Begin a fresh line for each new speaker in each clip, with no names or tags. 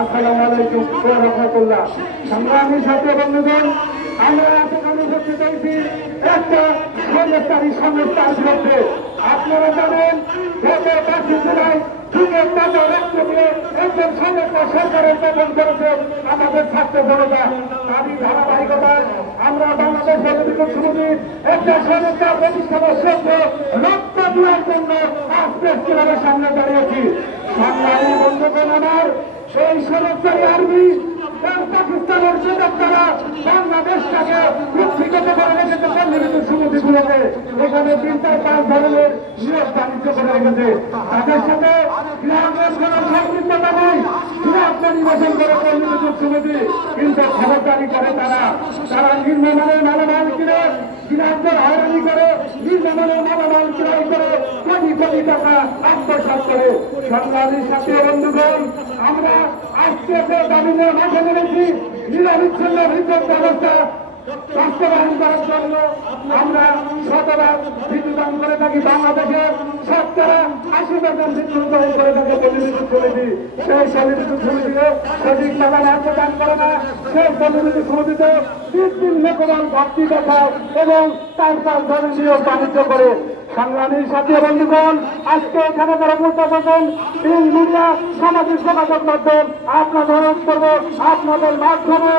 আসসালামু আলাইকুম ওয়া সংগ্রামী সাথে বন্ধুগণ আমরা এতখানি হতে চাইছি একটা সংস্থারী সংস্থার বিরুদ্ধে আপনারা জানেন রক্ত দিয়ে একজন সংস্থা সরকারের পতন করেছে আমাদের ছাত্র জনতা তারই ধারাবাহিকতায় আমরা বাংলাদেশ পলিটিক্যাল সমিতি একটা সংস্থা প্রতিষ্ঠানের সভ্য রক্ত দেওয়ার জন্য আজ প্রেস ক্লাবের সামনে দাঁড়িয়েছি। সংগ্রামী সেই সরকারি আর্মি পাকিস্তানের যুবক তারা বাংলাদেশটাকে কুক্ষিগত করে রেখেছে সম্মিলিত সমিতিগুলোকে। এখানে তিন চার পাঁচ ধরনের নিয়োগ বাণিজ্য করে রেখেছে তাদের সাথে সমিতি কিন্তু খবরদারি করে তারা। তারা নির্মাণের মালামাল কিনে গ্রামদের হয়রানি করে নির্মাণের মালামাল ক্রয় করে, কোটি কোটি টাকা আত্মসাত করে। সংগ্রামীর সাথে বন্ধুগণ, আমরা আজকে যে দাবি নিয়ে মাঠে নেমেছি, নিরবিচ্ছিন্ন বিদ্যুৎ ব্যবস্থা বাস্তবায়ন করার জন্য আমরা বিদ্যুৎ করে থাকি দেখায় এবং তার তার ধরে বাণিজ্য করে। সংগ্রামীর সাথে বন্ধুগণ, আজকে এখানে যারা বলতে পারবেন প্রিন্ট মিডিয়া, সামাজিক যোগাযোগ মাধ্যম, আপনাদের করব আপনাদের মাধ্যমে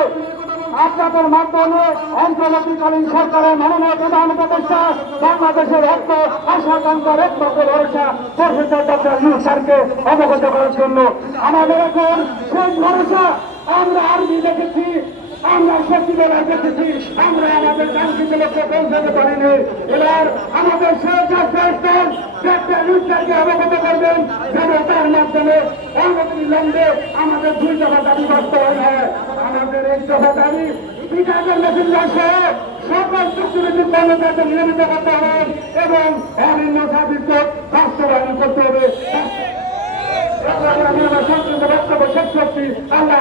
আপনাদের মাধ্যমে অন্তর্বর্তীকালীন সরকারের মাননীয় প্রধান উপদেষ্টা বাংলাদেশের রক্ত আশাকাঙ্ক্ষার একমাত্র ভরসা প্রফেসর ডক্টর ইউ স্যারকে অবগত করার জন্য। আমাদের এখন সেই ভরসা আমরা আর্মি দেখেছি, আমরা সত্যিকার দেখেছি, আমরা আমাদের কাঙ্ক্ষিত লক্ষ্যে পৌঁছাতে পারিনি। এবার আমাদের শেষ স্যারকে অবগত করবেন যেন তার মাধ্যমে অনতিবিলম্বে আমাদের দুই দফা দাবি বাস্তবায়ন হয়। আমাদের এক দফা দাবি বিকাশের মেশিনদার সহ সকল নিয়মিত করতে হবে এবং অভিন্ন সার্ভিস বাস্তবায়ন করতে হবে। আল্লাহ